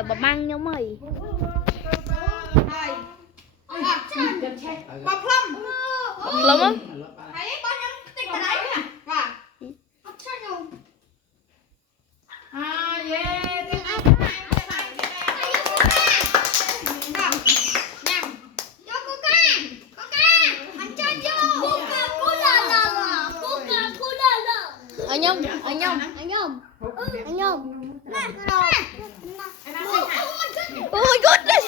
kẻ bà mang nhau mày. Bọc lông. Lông á. Thấy bao nhiêu tích vào đấy nè. Và yeah, tiếng Anh của hai cái bài thì Anh nhông. Oh my goodness.